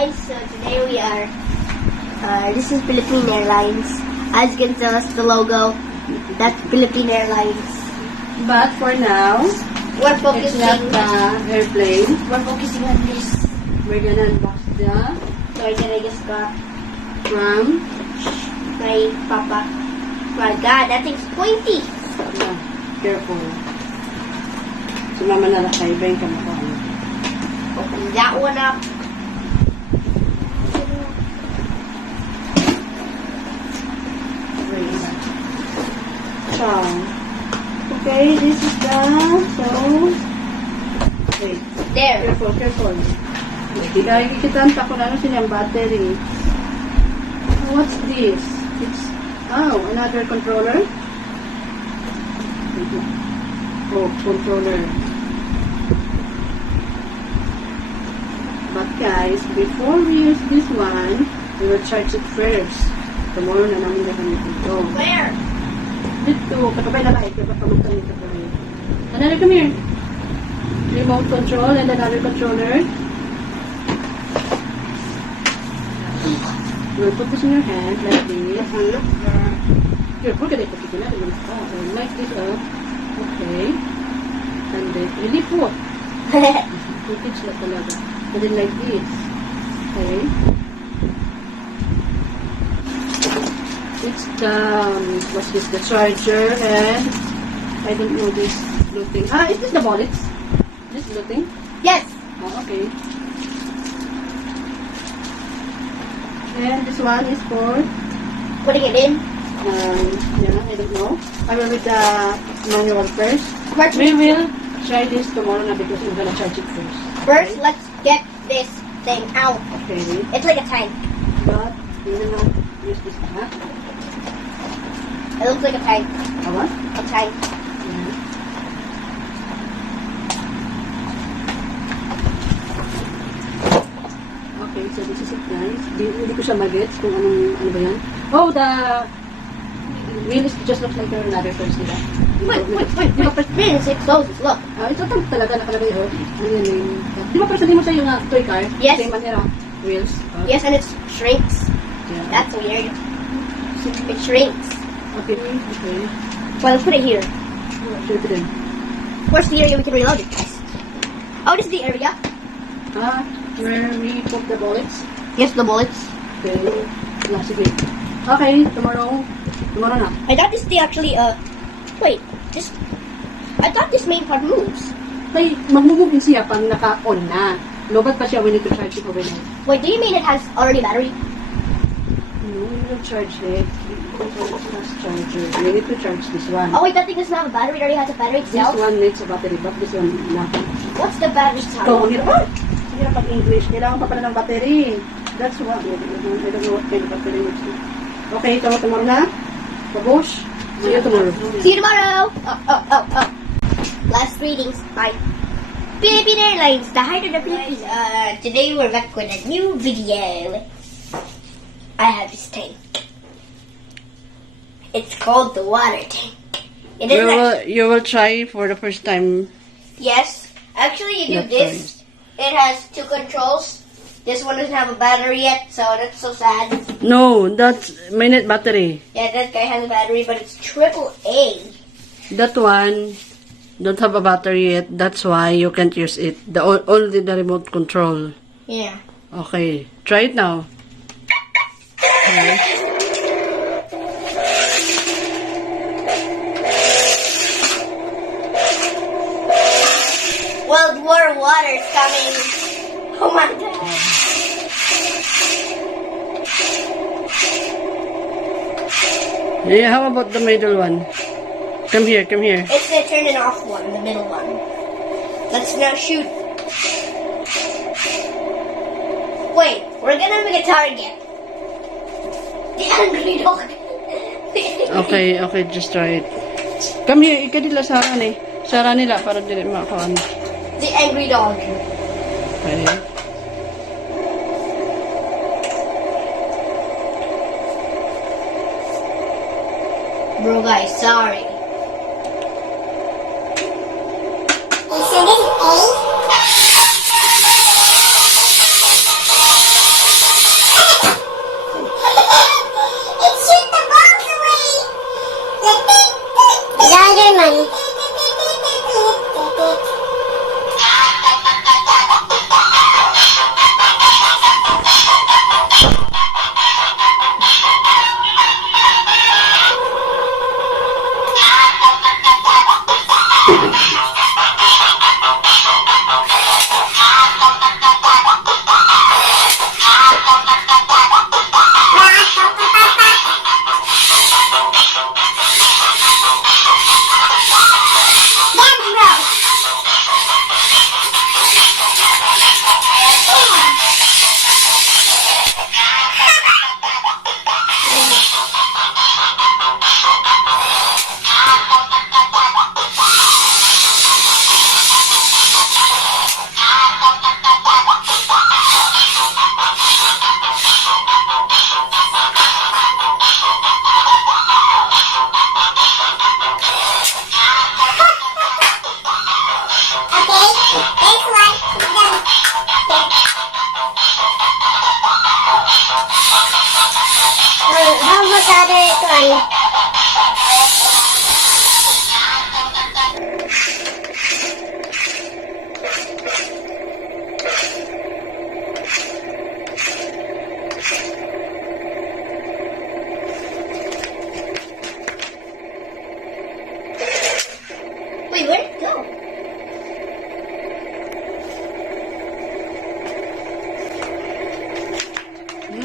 guys, so today we are, this is Philippine Airlines. As you can tell, that's the logo. That's Philippine Airlines. But for now, We're it's focusing, not the airplane. we're focusing on this. We're gonna unbox the Sorry that I just got from my papa. My god, that thing's pointy. yeah, careful. Si mama na lakay, bring ka mo. Open that one up. Ciao. Okay, this is the wait. There. Careful. Hindi na ikikitan pa kung ano siya yung battery. What's this? It's another controller. Oh, controller. But guys, before we use this one, we will charge it first. Tomorrow na namin gagamitin ito. Where? Dito, katabay na kahit kapag pamuntan nito kami. Another, come here. Remote control and another controller. You will put this in your hand like this. Careful, kada ito kita na. Like this, okay. And then, really put. Footage na talaga. And then like this. Okay. It's the, what's this, the charger and I don't know this blue thing. Is this the bullets? This blue thing? Yes. Oh, okay. And this one is for, Putting it in. yeah, I don't know. I will read the manual first. First, We will try this tomorrow na because I'm gonna charge it first. First, let's get this thing out. Okay. It's like a tank. But, we will not use this one. It looks like a tank. What? A tank. Yeah. Okay, so this is it guys. Hindi ko siya mag-gets kung ano ba yan. Oh, the wheel is just looks like another first nila. Wait. This, it closes, look. Ito talaga nakalagay oh. Ano yan yung... Di ba parang mo sa yung toy car? Yes. Same manera. Wheels. Yes, and it shrinks. Yeah. That's weird. It shrinks. Okay. Well, let's put it here. Shoot it in. Where's the area we can reload it, guys? Oh, this is the area. Where we put the bullets. Yes, the bullets. Okay. Sige. Okay, tomorrow na. I thought this thing actually, wait, this, I thought this main part moves. May mag-move din siya pag naka-on na. Lobat pa siya when you charge it overnight. Wait, do you mean it has already battery? No, you will charge it. Charger. You need to charge this one. Oh wait, that thing doesn't have a battery, it already has a battery This itself? one needs a battery, but this one nothing. What's the battery So, type? hindi na pag-English. Kailangan pa pala ng battery. That's what. I don't know what kind of battery needs to. Okay, tomorrow na. Babush. See you tomorrow. See you tomorrow! Oh. Last readings, bye. Philippine Airlines, the height of the Philippines. Today we're back with a new video. I have this tank. It's called the water tank. It is You will try for the first time. Yes. Actually, you do That's this. It has two controls. This one doesn't have a battery yet, so that's so sad. No, that's minute battery. Yeah, that guy has a battery, but it's AAA. That one don't have a battery yet. That's why you can't use it. Only the remote control. Yeah. Okay, try it now. Okay. Well, more water's coming. Oh my god. Yeah, how about the middle one? Come here. It's the turn it off one, the middle one. Let's now shoot. Wait, we're gonna make a target. The angry dog. Okay, just try it. Come here, ikadila sa akin eh. Sara nila para dili makakuan. The angry dog. Okay. Bro, guys, sorry. So this is A.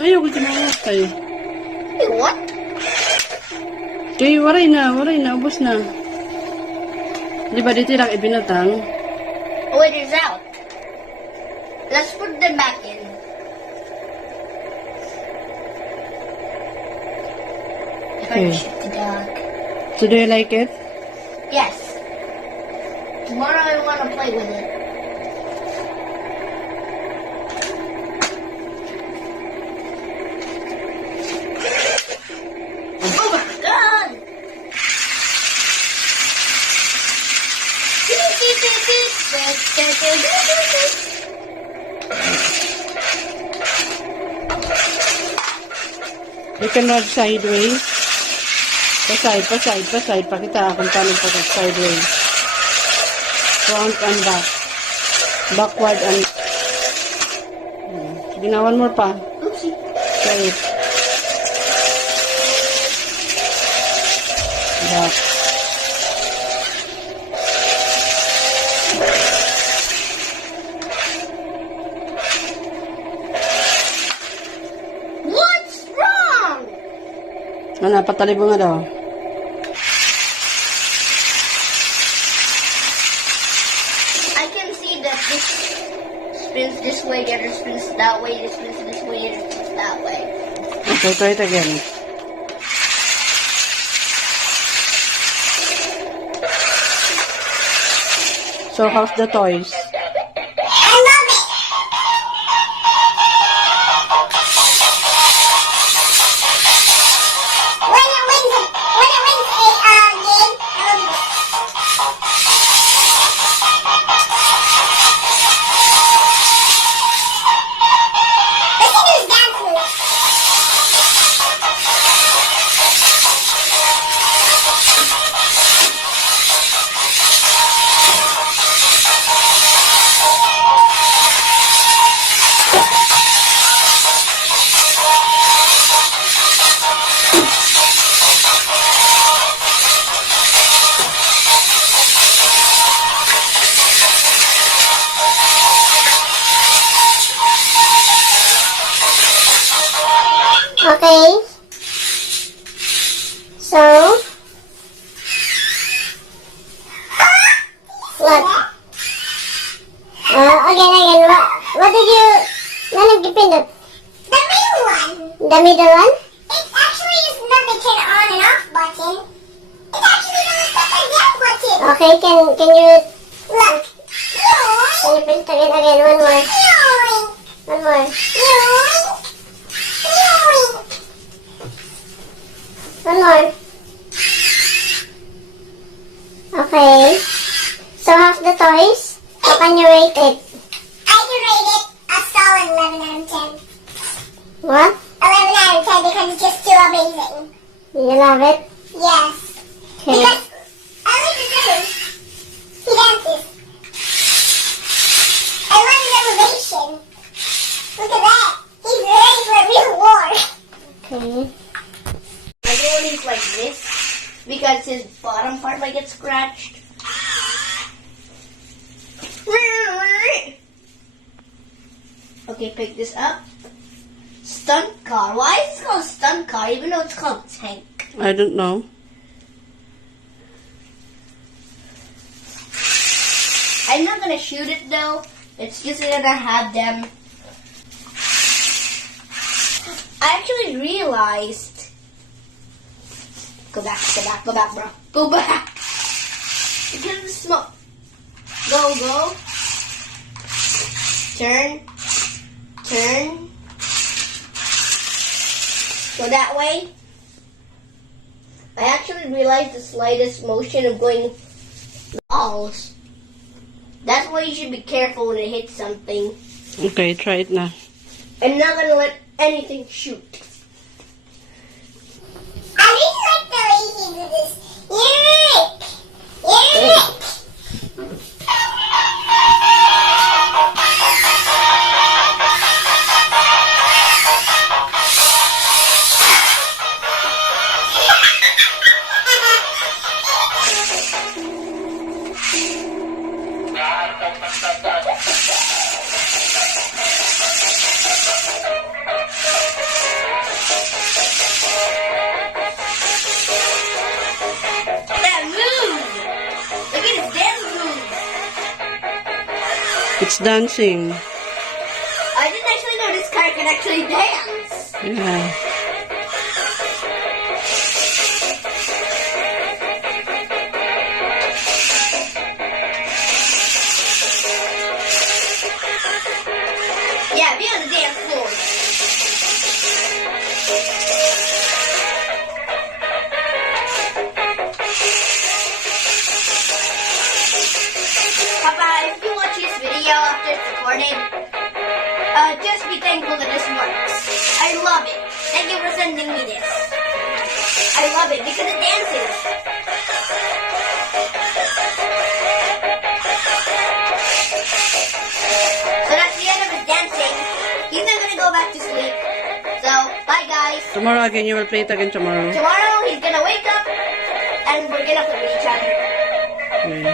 Ayaw ko tinamatay. Hey, what? Okay, waray na, ubos na. Di ba dito lang ibinatang? Oh, it is out. Let's put them back in. Okay. Shit the dog. So do you like it? Yes. Tomorrow I want to play with it. Oh my god! You can ride sideways. Paside. Pakita kung paano pag sideways. Front and back. Backward and... Sige na, one more pa. Oopsie. Try it. Back. What's wrong? Ano, patalibo nga daw. I can see that this spins this way, the other spins that way, this spins this way, the other spins that way. Okay, try it again. So, how's the toys? I love it! When it wins a game, listen to his dance moves. Okay. So, what? Again. What did you? None dipindot. The middle one. The middle one? It actually is not the turn on and off button. It's actually the up and down button. Okay, can you look? Can you press it again? One more. One more. One more. Okay. So how's the toys? How can you rate it? I can rate it a solid 11 out of 10. What? 11 out of 10 because it's just too amazing. You love it? Yes. Okay. Because I like the dance. He dances. I love his elevation. Look at that. He's ready for a real war. Okay. I know he's like this because his bottom part might get scratched. Okay, pick this up. Stunt car. Why is it called stunt car even though it's called tank? I don't know. I'm not gonna shoot it though. It's just gonna have them. I actually realized. Go back, bro. Go back. Because the smoke. Go. Turn. Go that way. I actually realized the slightest motion of going balls. That's why you should be careful when it hits something. Okay, try it now. I'm not gonna let anything shoot. I really like the way he did this. Eric! It's dancing. I didn't actually know this car can actually dance. Yeah. Yeah, be on the dance floor. Papa, if you watch this video after it's recorded, just be thankful that this works. I love it. Thank you for sending me this. I love it because it dances. So that's the end of his dancing. He's not gonna go back to sleep. So, bye guys. Tomorrow again, you will play it again tomorrow. Tomorrow he's gonna wake up and we're gonna play with each other. Okay.